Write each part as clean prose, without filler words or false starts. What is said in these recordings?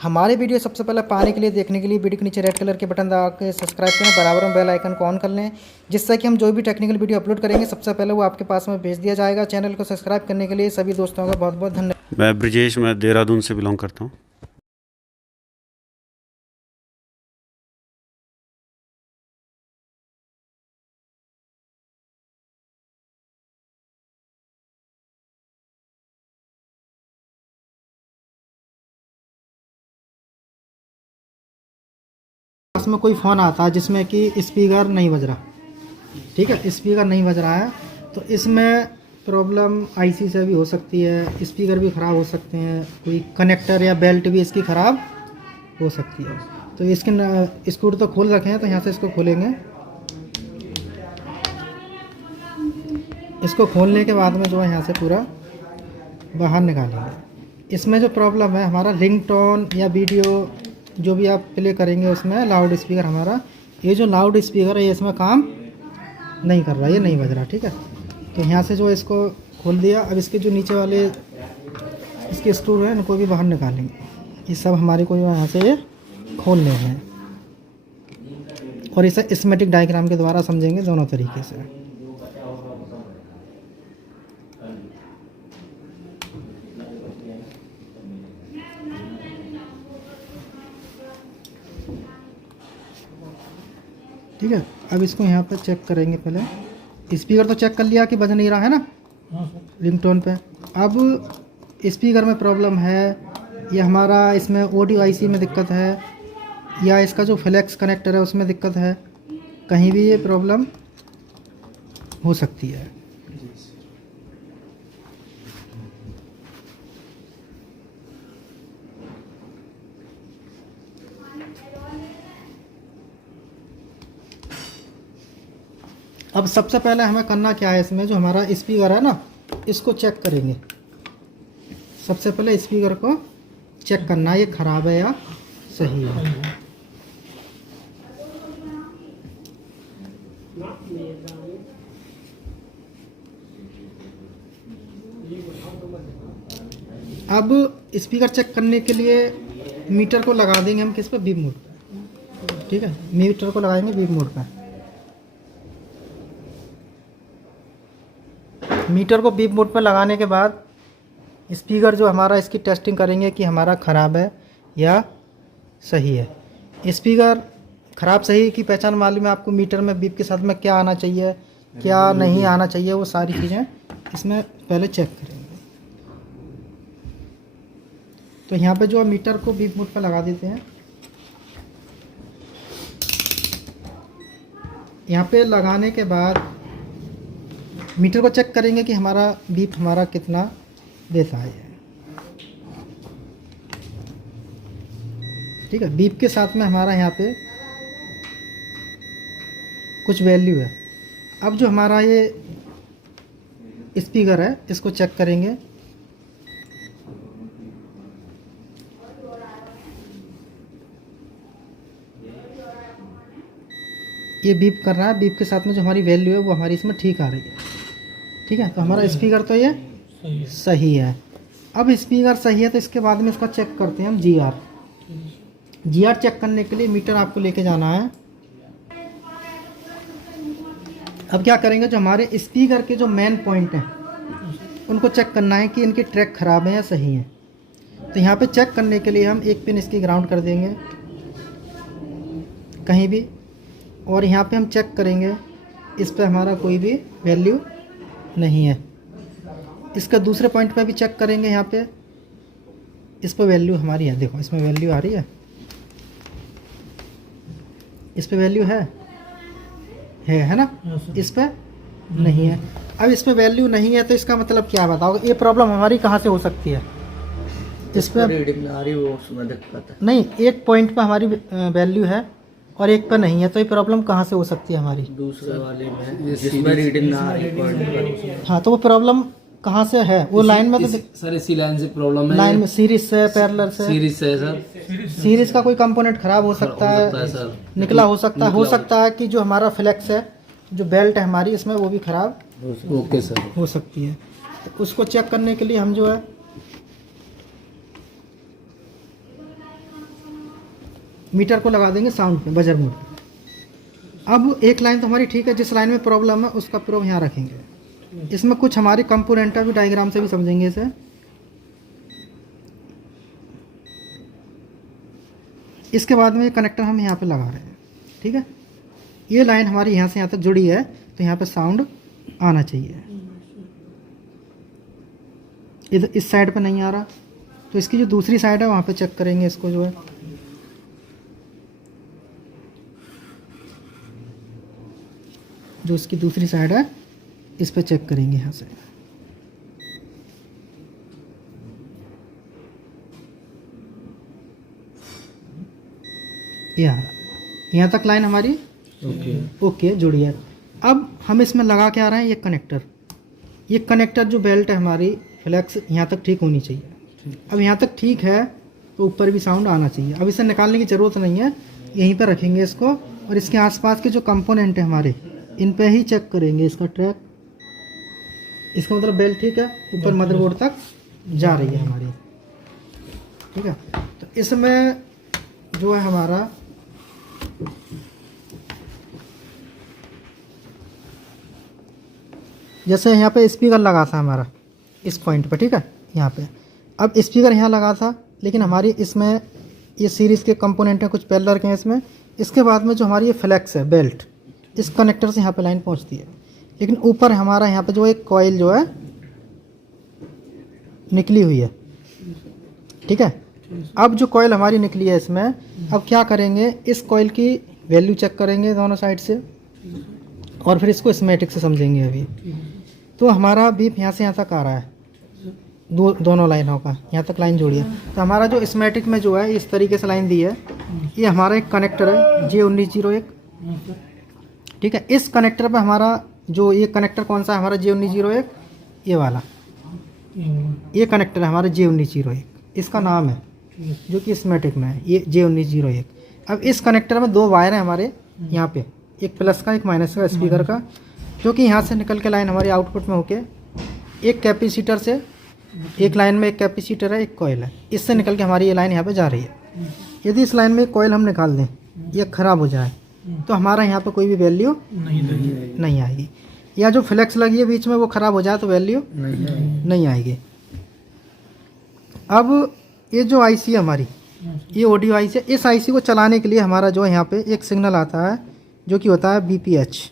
हमारे वीडियो सबसे पहले पाने के लिए देखने के लिए वीडियो के नीचे रेड कलर के बटन दबा के सब्सक्राइब करें, बराबर में बेल आइकन को ऑन कर लें, जिससे कि हम जो भी टेक्निकल वीडियो अपलोड करेंगे सबसे पहले वो आपके पास में भेज दिया जाएगा। चैनल को सब्सक्राइब करने के लिए सभी दोस्तों का बहुत बहुत धन्यवाद। मैं ब्रिजेश, मैं देहरादून से बिलोंग करता हूँ। पास में कोई फ़ोन आता है जिसमें कि स्पीकर नहीं बज रहा, ठीक है, स्पीकर नहीं बज रहा है, तो इसमें प्रॉब्लम आईसी से भी हो सकती है, स्पीकर भी ख़राब हो सकते हैं, कोई कनेक्टर या बेल्ट भी इसकी ख़राब हो सकती है। तो इसके स्क्रू तो खोल रखे हैं, तो यहाँ से इसको खोलेंगे। इसको खोलने के बाद में जो है यहाँ से पूरा बाहर निकालेंगे। इसमें जो प्रॉब्लम है हमारा रिंगटोन या वीडियो जो भी आप प्ले करेंगे उसमें लाउड स्पीकर, हमारा ये जो लाउड स्पीकर है ये इसमें काम नहीं कर रहा, ये नहीं बज रहा, ठीक है। तो यहाँ से जो इसको खोल दिया। अब इसके जो नीचे वाले इसके स्क्रू हैं इनको भी बाहर निकालेंगे। ये सब हमारे को यहाँ से खोलने हैं और इसे स्कीमेटिक डायग्राम के द्वारा समझेंगे दोनों तरीके से। ठीक है, अब इसको यहाँ पे चेक करेंगे। पहले स्पीकर तो चेक कर लिया कि बज नहीं रहा है ना रिंगटोन पे। अब स्पीकर में प्रॉब्लम है या हमारा इसमें ऑडियो आईसी में दिक्कत है या इसका जो फ्लेक्स कनेक्टर है उसमें दिक्कत है, कहीं भी ये प्रॉब्लम हो सकती है। अब सबसे पहले हमें करना क्या है, इसमें जो हमारा स्पीकर है ना इसको चेक करेंगे। सबसे पहले स्पीकर को चेक करना ये ख़राब है या सही है। अब स्पीकर चेक करने के लिए मीटर को लगा देंगे हम किस पे, बीप मोड पे, ठीक है। मीटर को लगाएंगे बीप मोड पे। मीटर को बीप मोड पर लगाने के बाद स्पीकर जो हमारा इसकी टेस्टिंग करेंगे कि हमारा ख़राब है या सही है। स्पीकर ख़राब सही की पहचान मालूम है आपको, मीटर में बीप के साथ में क्या आना चाहिए क्या नहीं आना चाहिए, वो सारी चीज़ें इसमें पहले चेक करेंगे। तो यहाँ पे जो मीटर को बीप मोड पर लगा देते हैं। यहाँ पे लगाने के बाद मीटर को चेक करेंगे कि हमारा बीप हमारा कितना देता है, ठीक है। बीप के साथ में हमारा यहाँ पे कुछ वैल्यू है। अब जो हमारा ये स्पीकर है इसको चेक करेंगे। ये बीप कर रहा है, बीप के साथ में जो हमारी वैल्यू है वो हमारी इसमें ठीक आ रही है, ठीक है। तो हमारा स्पीकर तो ये सही है। अब स्पीकर सही है तो इसके बाद में इसका चेक करते हैं हम जीआर चेक करने के लिए मीटर आपको लेके जाना है। अब क्या करेंगे, जो हमारे स्पीकर के जो मेन पॉइंट हैं उनको चेक करना है कि इनकी ट्रैक ख़राब है या सही है। तो यहाँ पे चेक करने के लिए हम एक पिन इसकी ग्राउंड कर देंगे कहीं भी, और यहाँ पे हम चेक करेंगे इस पे हमारा कोई भी वैल्यू नहीं है। इसका दूसरे पॉइंट पे भी चेक करेंगे, यहाँ पे इस पे वैल्यू हमारी है, देखो इसमें वैल्यू आ रही है, इस पे वैल्यू है ना, इस पे नहीं है। अब इस पे वैल्यू नहीं है तो इसका मतलब क्या बताओ, ये प्रॉब्लम हमारी कहाँ से हो सकती है। इस पे रीडिंग आ रही वो उसमें दिक्कत है नहीं, एक पॉइंट पे हमारी वैल्यू है और एक पे नहीं है, तो ये प्रॉब्लम कहाँ से हो सकती है हमारी, दूसरे वाले में जिसमें रीडिंग ना आ रही। हाँ, तो वो प्रॉब्लम कहाँ से है, वो लाइन में तो सर इसी लाइन से प्रॉब्लम है, लाइन में सीरीज से पैरेलल से, सीरीज से सर, सीरीज का कोई कंपोनेंट खराब हो सकता है सर, निकला हो सकता है कि जो हमारा फ्लेक्स है, जो बेल्ट है हमारी इसमें वो भी खराब ओके सर हो सकती है। तो उसको चेक करने के लिए हम जो है मीटर को लगा देंगे साउंड पे, बजर मोड पे। अब एक लाइन तो हमारी ठीक है, जिस लाइन में प्रॉब्लम है उसका प्रूफ यहाँ रखेंगे। इसमें कुछ हमारी कंपोनेंट है, भी डायग्राम से भी समझेंगे इसे। इसके बाद में ये कनेक्टर हम यहाँ पे लगा रहे हैं, ठीक है। ये लाइन हमारी यहाँ से यहाँ तक जुड़ी है, तो यहाँ पे साउंड आना चाहिए। इधर इस साइड पे नहीं आ रहा, तो इसकी जो दूसरी साइड है वहाँ पे चेक करेंगे इसको, जो है जो इसकी दूसरी साइड है इस पे चेक करेंगे यहाँ से। यहाँ तक लाइन हमारी ओके जुड़ी है। अब हम इसमें लगा के आ रहे हैं ये कनेक्टर। ये कनेक्टर जो बेल्ट है हमारी फ्लेक्स यहाँ तक ठीक होनी चाहिए। अब यहाँ तक ठीक है तो ऊपर भी साउंड आना चाहिए। अब इसे निकालने की ज़रूरत नहीं है, यहीं पर रखेंगे इसको, और इसके आसपास के जो कंपोनेंट है हमारे इन पे ही चेक करेंगे इसका ट्रैक। इसका मतलब बेल्ट ठीक है, ऊपर मदरबोर्ड तक जा रही है हमारी, ठीक है। तो इसमें जो है हमारा जैसे यहाँ पे स्पीकर लगा था हमारा इस पॉइंट पे, ठीक है, यहाँ पे। अब स्पीकर यहाँ लगा था, लेकिन हमारी इसमें ये सीरीज़ के कंपोनेंट हैं, कुछ पैरेलल के हैं इसमें। इसके बाद में जो हमारी ये फ्लेक्स है बेल्ट, इस कनेक्टर से यहाँ पे लाइन पहुँचती है, लेकिन ऊपर हमारा यहाँ पे जो एक कॉइल जो है निकली हुई है, ठीक है। अब जो कॉइल हमारी निकली है इसमें, अब क्या करेंगे, इस कॉइल की वैल्यू चेक करेंगे दोनों साइड से, और फिर इसको स्कीमेटिक से समझेंगे अभी। तो हमारा बीप यहाँ से यहाँ तक आ रहा है, दोनों लाइनों का यहाँ तक लाइन जोड़ी है। तो हमारा जो स्कीमेटिक में जो है इस तरीके से लाइन दी है, ये हमारा एक कनेक्टर है J1901, ठीक है। इस कनेक्टर पे हमारा जो ये कनेक्टर कौन सा है, हमारा J1901, ये वाला, ये कनेक्टर है हमारा J1901, इसका नाम है, जो कि स्कीमेटिक में है ये J1901। अब इस कनेक्टर में दो वायर हैं हमारे यहाँ पे, एक प्लस का एक माइनस का स्पीकर का, जो कि यहाँ से निकल के लाइन हमारी आउटपुट में होके एक कैपेसिटर से, एक लाइन में एक कैपेसिटर है, एक कॉइल है, इससे निकल के हमारी ये लाइन यहाँ पे जा रही है। यदि इस लाइन में एक कॉइल हम निकाल दें, ये ख़राब हो जाए, तो हमारा यहाँ पे कोई भी वैल्यू नहीं आएगी। या जो फ्लेक्स लगी है बीच में वो ख़राब हो जाए तो वैल्यू नहीं आएगी। अब ये जो आईसी है हमारी, ये ऑडियो आईसी है, इस आईसी को चलाने के लिए हमारा जो है यहाँ पे एक सिग्नल आता है, जो कि होता है BPH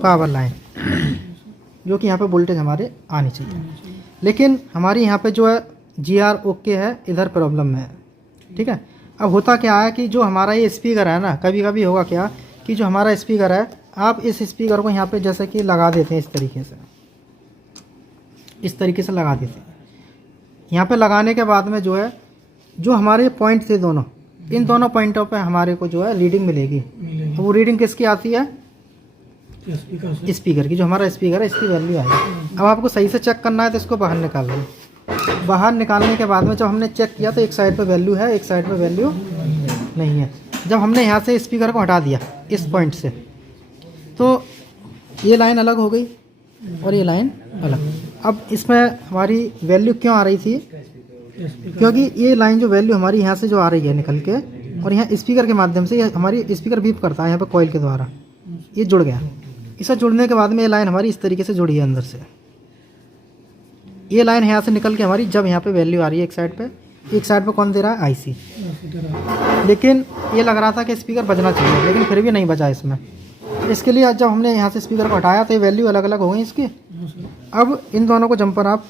पावर लाइन, जो कि यहाँ पे वोल्टेज हमारे आनी चाहिए। लेकिन हमारी यहाँ पे जो है GR ओके है, इधर प्रॉब्लम है, ठीक है। अब होता क्या है कि जो हमारा ये स्पीकर है ना, कभी कभी होगा क्या कि जो हमारा स्पीकर है, आप इस स्पीकर को यहाँ पे जैसे कि लगा देते हैं, इस तरीके से लगा देते हैं। यहाँ पे लगाने के बाद में जो है, जो हमारे पॉइंट थे दोनों, इन दोनों पॉइंटों पे हमारे को जो है रीडिंग मिलेगी। तो वो रीडिंग किसकी आती है, स्पीकर की। जो हमारा स्पीकर है इसकी वैल्यू आएगी। अब आपको सही से चेक करना है तो इसको बाहर निकाल लो। बाहर निकालने के बाद में जब हमने चेक किया तो एक साइड पे वैल्यू है, एक साइड पे वैल्यू नहीं है। जब हमने यहाँ से स्पीकर को हटा दिया इस पॉइंट से, तो ये लाइन अलग हो गई और ये लाइन अलग। अब इसमें हमारी वैल्यू क्यों आ रही थी, क्योंकि ये लाइन जो वैल्यू हमारी यहाँ से जो आ रही है निकल के, और यहाँ स्पीकर के माध्यम से, ये हमारी स्पीकर बीप करता है यहाँ पे कॉइल के द्वारा, ये जुड़ गया। इसे जुड़ने के बाद में ये लाइन हमारी इस तरीके से जुड़ी है अंदर से। ये लाइन यहाँ से निकल के हमारी जब यहाँ पे वैल्यू आ रही है एक साइड पे कौन दे रहा है, आईसी। लेकिन ये लग रहा था कि स्पीकर बजना चाहिए, लेकिन फिर भी नहीं बजा इसमें। इसके लिए जब हमने यहाँ से स्पीकर को हटाया तो ये वैल्यू अलग अलग हो गई इसकी। अब इन दोनों को जंपर आप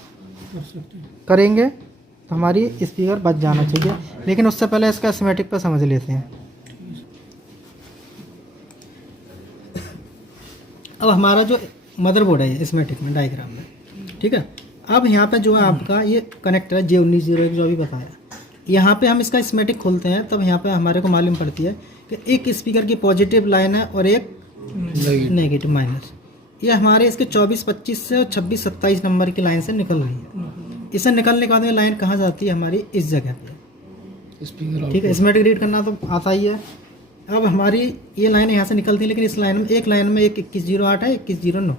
करेंगे तो हमारी स्पीकर बच जाना चाहिए, लेकिन उससे पहले इसका स्कीमेटिक पर समझ लेते हैं। अब हमारा जो मदरबोर्ड है स्कीमेटिक में डायग्राम में, ठीक है। अब यहाँ पे जो है आपका ये कनेक्टर है J1901 जो अभी बताया, यहाँ पे हम इसका स्कीमेटिक खोलते हैं तब यहाँ पे हमारे को मालूम पड़ती है कि एक स्पीकर की पॉजिटिव लाइन है और एक नेगेटिव माइनस। ये हमारे इसके 24-25 से और 26-27 नंबर की लाइन से निकल रही है। इसे निकलने के बाद में लाइन कहाँ जाती है, हमारी इस जगह पे, ठीक है। स्कीमेटिक रीड करना तो आता ही है। अब हमारी ये लाइन यहाँ से निकलती है, लेकिन इस लाइन में एक 2108 है, 2109,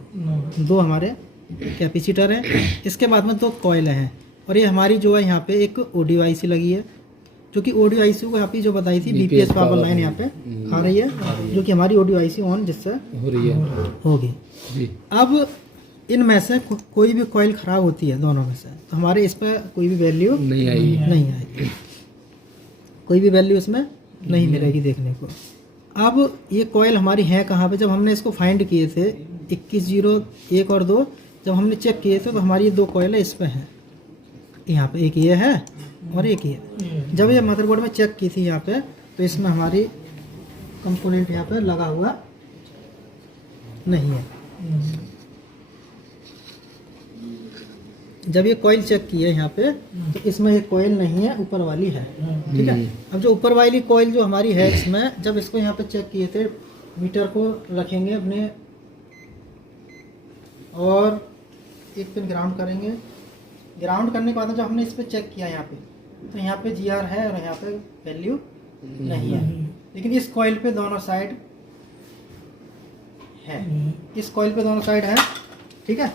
दो हमारे कैपेसिटर है। इसके बाद में दो कॉयल हैं, और ये हमारी जो है यहाँ पे एक ऑडियो आईसी लगी है, जो कि ऑडियो आईसी को यहाँ पे जो बताई थी बीपीएस पावर लाइन यहाँ पे आ रही है, जो कि हमारी ऑडियो आईसी ऑन जिससे हो रही है होगी। जी। अब इनमें से कोई भी कॉइल ख़राब होती है दोनों में से, तो हमारे इस पर कोई भी वैल्यू नहीं आएगी, कोई भी वैल्यू इसमें नहीं मिलेगी देखने को। अब ये कॉइल हमारी है कहाँ पे? जब हमने इसको फाइंड किए थे 2101 और 2, जब हमने चेक किए थे तो हमारी ये 2 कॉइल इस पे हैं, यहाँ पे एक ये है और एक ये। जब ये मदरबोर्ड में चेक की थी यहाँ पे, तो इसमें हमारी कंपोनेंट यहाँ पे लगा हुआ नहीं है। जब ये कॉइल चेक की है यहाँ पे, तो इसमें ये कॉइल नहीं है, ऊपर वाली है, ठीक है। अब जो ऊपर वाली कॉइल जो हमारी है इसमें, जब इसको यहाँ पे चेक किए थे, मीटर को रखेंगे अपने और एक पिन ग्राउंड करेंगे। ग्राउंड करने के बाद जब हमने इस पर चेक किया यहाँ पे, तो यहाँ पे GR है और यहाँ पे वैल्यू नहीं है, लेकिन इस कॉइल पे दोनों साइड है, इस कॉइल पे दोनों साइड है, ठीक है।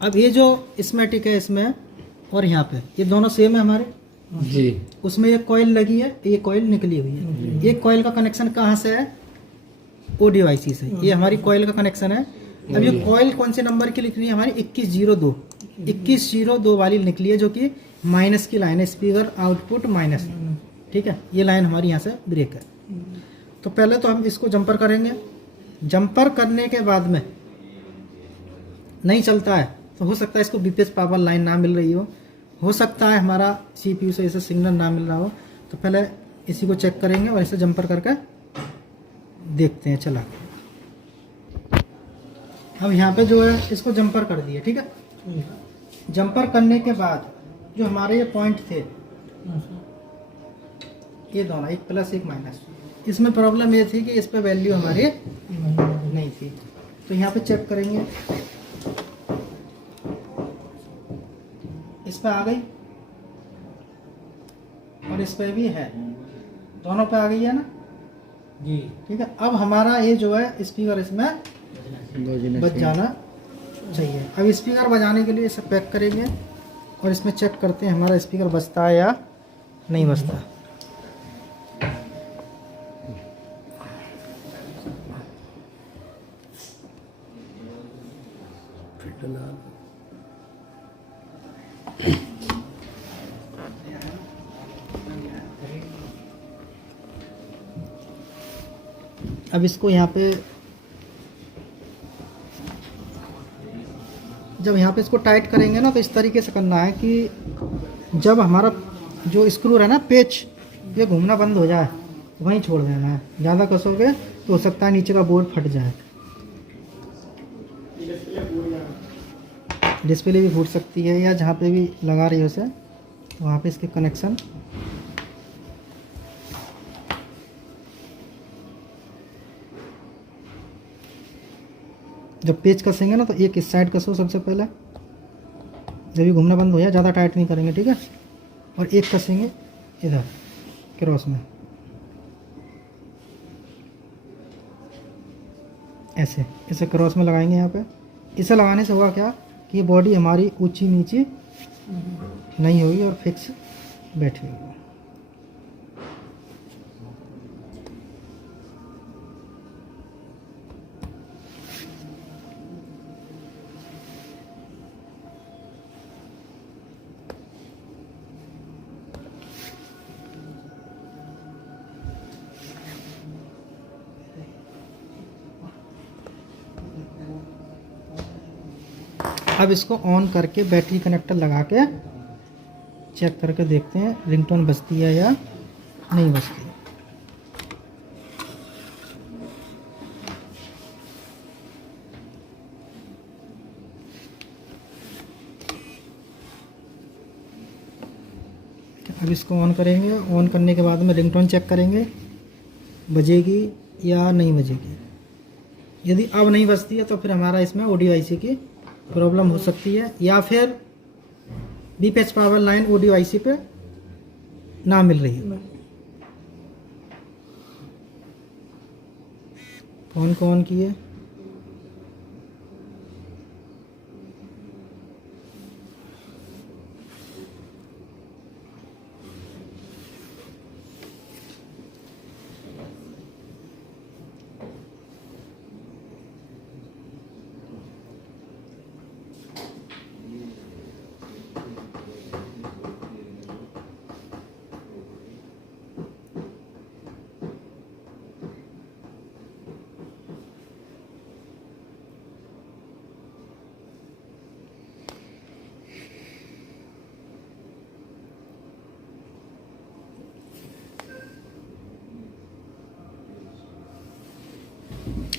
अब ये जो स्मेटिक है इसमें और यहाँ पे, ये दोनों सेम है हमारे जी। उसमें एक कॉइल लगी है, ये कॉइल निकली हुई है। एक कॉइल का कनेक्शन कहाँ से है? ऑडियो आईसी से। ये हमारी कॉइल का कनेक्शन है। अब ये कॉइल कौन से नंबर की लिख रही है? हमारी 2102, 2102 वाली निकली है, जो कि माइनस की लाइन है, स्पीकर आउटपुट माइनस, ठीक है। ये लाइन हमारी यहाँ से ब्रेक है। तो पहले तो हम इसको जंपर करेंगे। जंपर करने के बाद में नहीं चलता है तो हो सकता है इसको बीपीएस पावर लाइन ना मिल रही हो सकता है हमारा सीपीयू से इसे सिग्नल ना मिल रहा हो। तो पहले इसी को चेक करेंगे और इसे जंपर करके देखते हैं चला। अब यहाँ पे जो है इसको जंपर कर दिए, ठीक है। जंपर करने के बाद जो हमारे ये पॉइंट थे, ये दोनों एक प्लस एक माइनस, इसमें प्रॉब्लम ये थी कि इस पे वैल्यू हमारी नहीं थी। तो यहाँ पे चेक करेंगे, इस पे आ गई और इस पे भी है, दोनों पे आ गई है ना जी, ठीक है। अब हमारा ये जो है स्पीकर इसमें बज जाना चाहिए। अब स्पीकर बजाने के लिए इसे पैक करेंगे और इसमें चेक करते हैं हमारा स्पीकर बजता है या नहीं बजता। अब इसको यहाँ पे जब यहाँ पे इसको टाइट करेंगे ना, तो इस तरीके से करना है कि जब हमारा जो स्क्रू है ना, पेच, ये घूमना बंद हो जाए वहीं छोड़ देना है। ज़्यादा कसोगे तो हो सकता है नीचे का बोर्ड फट जाए, डिस्प्ले भी फूट सकती है, या जहाँ पे भी लगा रही हो उसे वहाँ पे इसके कनेक्शन जब पेच कसेंगे ना, तो एक इस साइड कसो सबसे पहले, जब ये घूमना बंद हो जाए, ज़्यादा टाइट नहीं करेंगे, ठीक है। और एक कसेंगे इधर क्रॉस में, ऐसे इसे क्रॉस में लगाएंगे यहाँ पे। इसे लगाने से हुआ क्या कि ये बॉडी हमारी ऊंची नीची नहीं होगी और फिक्स बैठी होगी। अब इसको ऑन करके बैटरी कनेक्टर लगा के चेक करके देखते हैं रिंगटोन बजती है या नहीं बजती। अब इसको ऑन करेंगे, ऑन करने के बाद में रिंगटोन चेक करेंगे बजेगी या नहीं बजेगी। यदि अब नहीं बजती है तो फिर हमारा इसमें ऑडियो आईसी की प्रॉब्लम हो सकती है, या फिर BPS power line audio IC पे ना मिल रही है। फ़ोन को ऑन किए,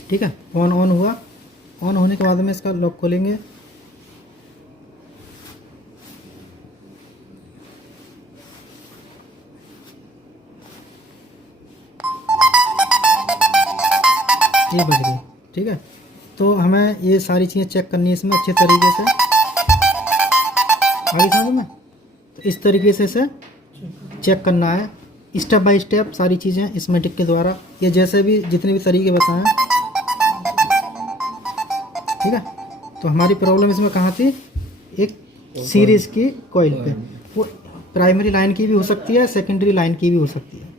ठीक है। फ़ोन ऑन हुआ, ऑन होने के बाद में इसका लॉक खोलेंगे। ये बज गई। ठीक है, तो हमें ये सारी चीज़ें चेक करनी है इसमें अच्छे तरीके से। आगे समझ में, तो इस तरीके से इसे चेक करना है स्टेप बाय स्टेप सारी चीज़ें इसमेटिक के द्वारा, ये जैसे भी जितने भी तरीके बताएं। ठीक है, तो हमारी प्रॉब्लम इसमें कहाँ थी, एक सीरीज़ की कॉइल पे। वो प्राइमरी लाइन की भी हो सकती है, सेकेंडरी लाइन की भी हो सकती है।